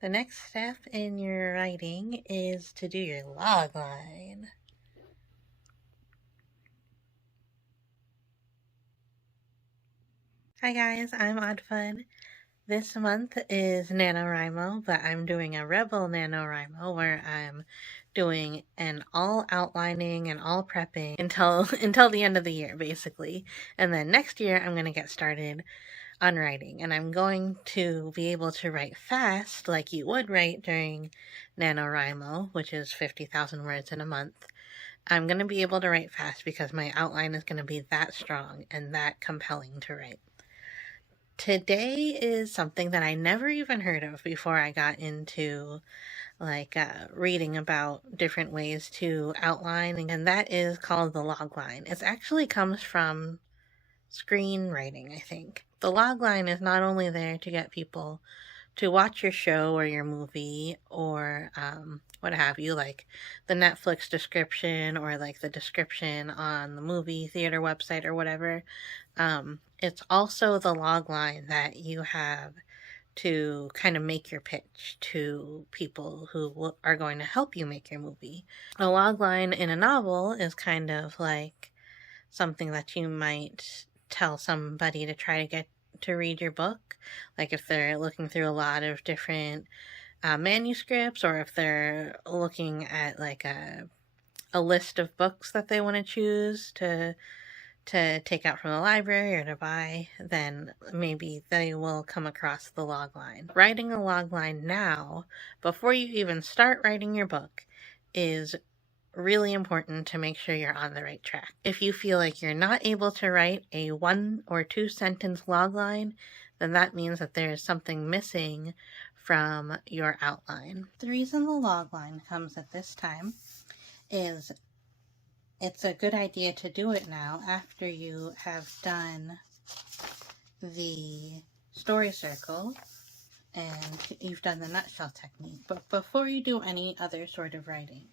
The next step in your writing is to do your logline. Hi guys, I'm oddfud. This month is NaNoWriMo, but I'm doing a Rebel NaNoWriMo where I'm doing an all outlining and all prepping until the end of the year, basically. And then next year I'm going to get started on writing, and I'm going to be able to write fast like you would write during NaNoWriMo, which is 50,000 words in a month. I'm going to be able to write fast because my outline is going to be that strong and that compelling to write. Today is something that I never even heard of before I got into reading about different ways to outline, and that is called the logline. It actually comes from screenwriting, I think. The logline is not only there to get people to watch your show or your movie or what have you, like the Netflix description or like the description on the movie theater website or whatever. It's also the logline that you have to kind of make your pitch to people who are going to help you make your movie. A logline in a novel is kind of like something that you might tell somebody to try to get to read your book. Like if they're looking through a lot of different manuscripts, or if they're looking at like a list of books that they want to choose to take out from the library or to buy, then maybe they will come across the logline. Writing a logline now, before you even start writing your book, is really important to make sure you're on the right track. If you feel like you're not able to write a 1 or 2 sentence logline, then that means that there is something missing from your outline. The reason the logline comes at this time is it's a good idea to do it now after you have done the story circle and you've done the nutshell technique, but before you do any other sort of writing,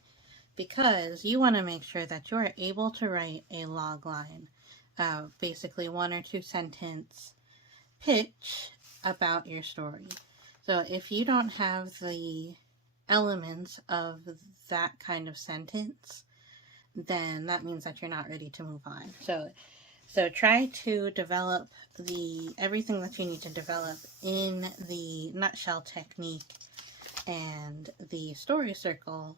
because you want to make sure that you're able to write a logline, basically 1 or 2 sentence pitch about your story. So if you don't have the elements of that kind of sentence, then that means that you're not ready to move on. So try to develop everything that you need to develop in the nutshell technique and the story circle.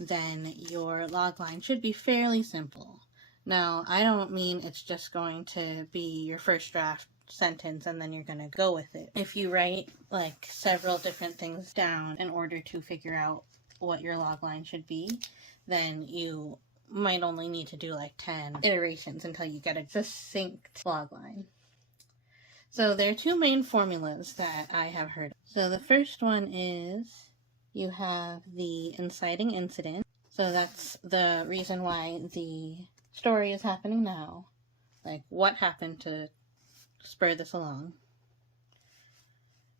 Then your logline should be fairly simple. Now, I don't mean it's just going to be your first draft sentence and then you're going to go with it. If you write like several different things down in order to figure out what your logline should be, then you might only need to do like 10 iterations until you get a succinct logline. So there are 2 main formulas that I have heard of. So the first one is you have the inciting incident. So that's the reason why the story is happening now. Like, what happened to spur this along?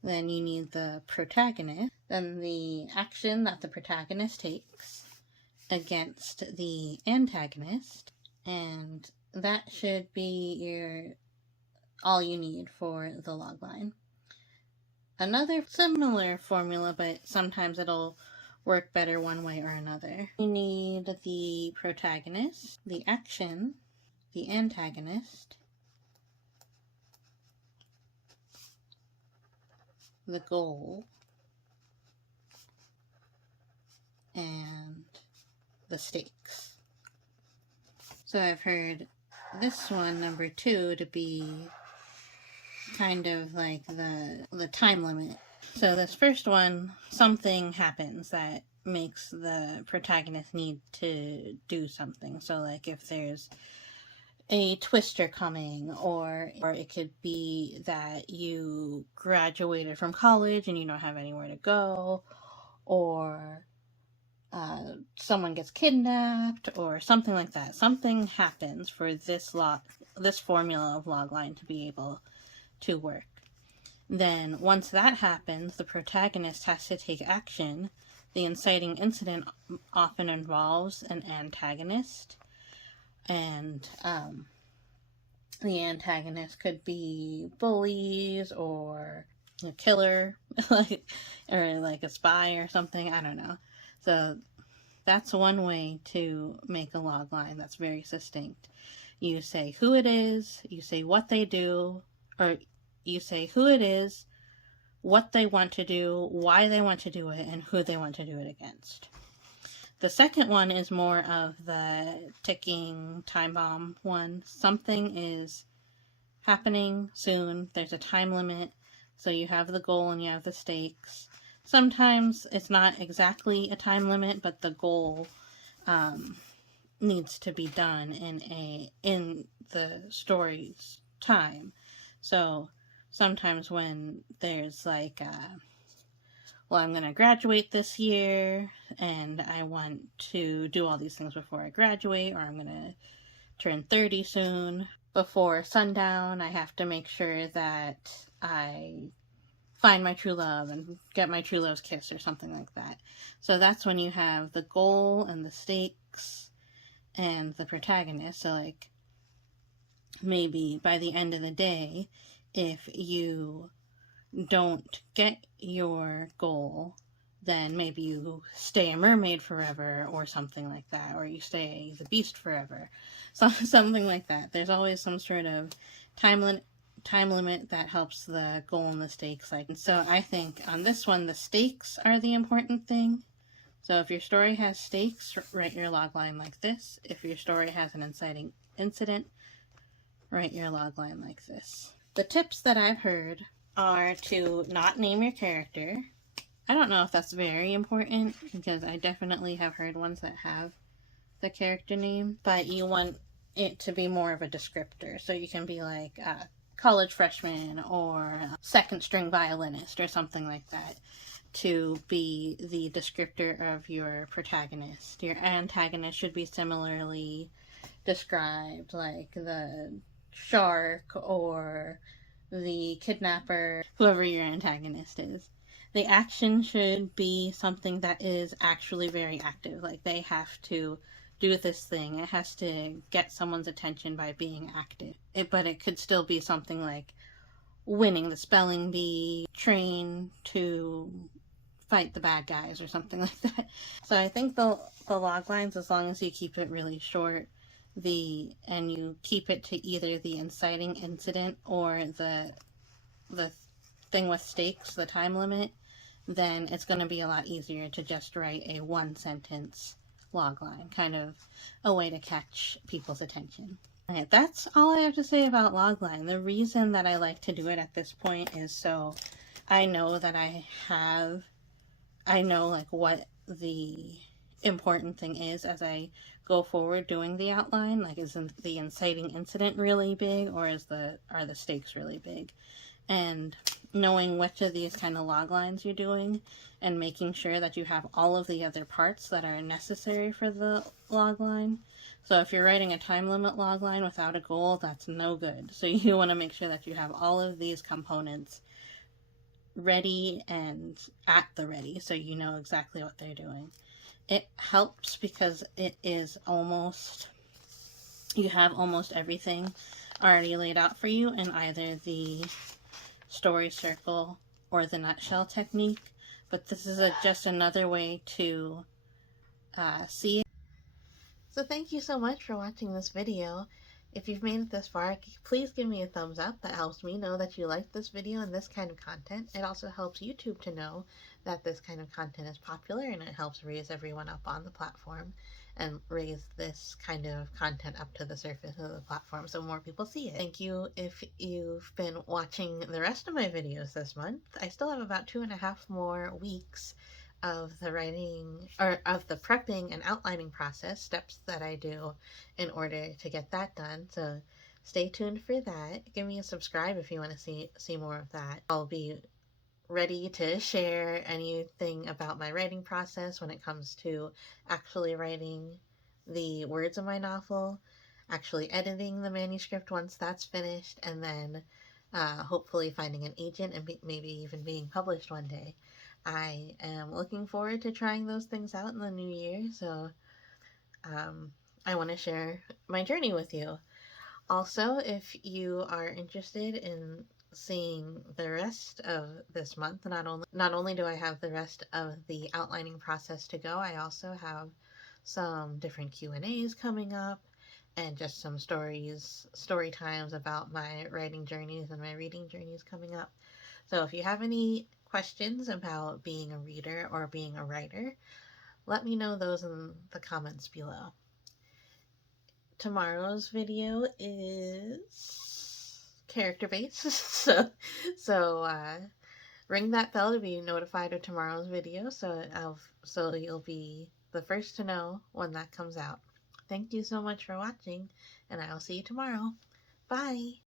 Then you need the protagonist. Then the action that the protagonist takes against the antagonist. And that should be all you need for the logline. Another similar formula, but sometimes it'll work better one way or another. You need the protagonist, the action, the antagonist, the goal, and the stakes. So I've heard this one, number 2, to be kind of like the time limit. So this first one, something happens that makes the protagonist need to do something. So like if there's a twister coming, or it could be that you graduated from college and you don't have anywhere to go, or someone gets kidnapped, or something like that. Something happens for this formula of logline to be able to work. Then once that happens, the protagonist has to take action. The inciting incident often involves an antagonist, and the antagonist could be bullies or a killer, like, or like a spy or something. I don't know. So that's one way to make a log line that's very succinct. You say who it is, you say what they do, or you say who it is, what they want to do, why they want to do it, and who they want to do it against. The second one is more of the ticking time bomb one. Something is happening soon, there's a time limit, so you have the goal and you have the stakes. Sometimes it's not exactly a time limit, but the goal needs to be done in the story's time. So sometimes when there's like well, I'm going to graduate this year and I want to do all these things before I graduate, or I'm going to turn 30 soon. Before sundown, I have to make sure that I find my true love and get my true love's kiss or something like that. So that's when you have the goal and the stakes and the protagonist. So like maybe by the end of the day, if you don't get your goal, then maybe you stay a mermaid forever or something like that, or you stay the beast forever, so something like that. There's always some sort of time limit that helps the goal and the stakes. Like, so I think on this one, the stakes are the important thing. So if your story has stakes, write your logline like this. If your story has an inciting incident, write your logline like this. The tips that I've heard are to not name your character. I don't know if that's very important, because I definitely have heard ones that have the character name, but you want it to be more of a descriptor. So you can be like a college freshman or second string violinist or something like that, to be the descriptor of your protagonist. Your antagonist should be similarly described, like the shark or the kidnapper, whoever your antagonist is. The action should be something that is actually very active. Like, they have to do this thing. It has to get someone's attention by being active. But it could still be something like winning the spelling bee, train to fight the bad guys, or something like that. So I think the log lines, as long as you keep it really short, and you keep it to either the inciting incident or the thing with stakes, the time limit, then it's going to be a lot easier to just write a one sentence logline, kind of a way to catch people's attention. Alright, that's all I have to say about logline. The reason that I like to do it at this point is so I know that I know like what the important thing is as I go forward doing the outline. Like, is the inciting incident really big, or are the stakes really big? And knowing which of these kind of log lines you're doing, and making sure that you have all of the other parts that are necessary for the log line. So if you're writing a time limit log line without a goal, that's no good. So you want to make sure that you have all of these components ready and at the ready, so you know exactly what they're doing. It helps because it is you have almost everything already laid out for you in either the story circle or the nutshell technique, but this is just another way to see it. So thank you so much for watching this video. If you've made it this far, please give me a thumbs up. That helps me know that you like this video and this kind of content. It also helps YouTube to know that this kind of content is popular, and it helps raise everyone up on the platform and raise this kind of content up to the surface of the platform so more people see it. Thank you if you've been watching the rest of my videos this month. I still have about 2.5 more weeks of the writing, or of the prepping and outlining process, steps that I do in order to get that done. So stay tuned for that. Give me a subscribe if you want to see more of that. I'll be ready to share anything about my writing process when it comes to actually writing the words of my novel, actually editing the manuscript once that's finished, and then hopefully finding an agent and maybe even being published one day. I am looking forward to trying those things out in the new year, so I want to share my journey with you. Also, if you are interested in seeing the rest of this month. Not only do I have the rest of the outlining process to go, I also have some different Q&As coming up and just some story times about my writing journeys and my reading journeys coming up. So if you have any questions about being a reader or being a writer, let me know those in the comments below. Tomorrow's video is character based, so ring that bell to be notified of tomorrow's video, so you'll be the first to know when that comes out. Thank you so much for watching, and I'll see you tomorrow. Bye!